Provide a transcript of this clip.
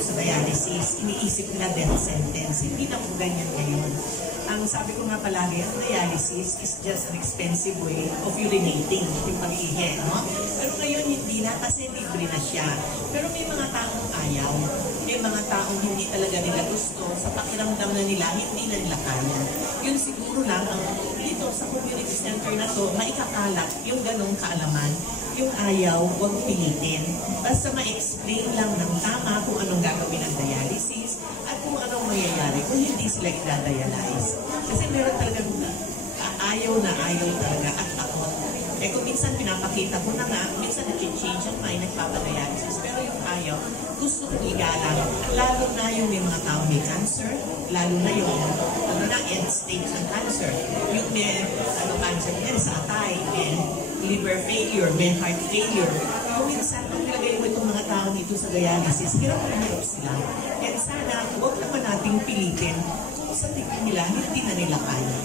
sa dialysis, iniisip nila death sentence. Hindi na po ganyan ngayon. Ang sabi ko nga palagi, ang dialysis is just an expensive way of urinating, yung pag-ihi, no? Pero ngayon hindi na kasi libre na siya. Pero may mga taong ayaw. May mga taong hindi talaga nila gusto. Sa pakiramdam na nila, hindi na nila kaya. Yun siguro lang, dito sa community center na to, maikakalat yung ganong kaalaman. Yung ayaw, huwag pilitin. Basta ma-explain lang ng tama kung anong gagawin ng dialysis at kung anong mangyayari kung hindi sila i-dialyze. Kasi meron talagang ayaw na ayaw talaga at takot. Eh kung minsan pinapakita ko na nga, minsan nag-change ang mind, nagpapadialysis. Pero yung ayaw, gusto kong igalang. Lalo na yung may mga tao may cancer, lalo na yung end stage ng cancer. Yung may cancer, may sa atay, may liver failure, may heart failure. Kung minsan, kung nilagay mo itong mga tao dito sa dialysis, hirap sila. Kaya sana, huwag naman nating pilitin kung sa tingin nila, hindi na nila kaya.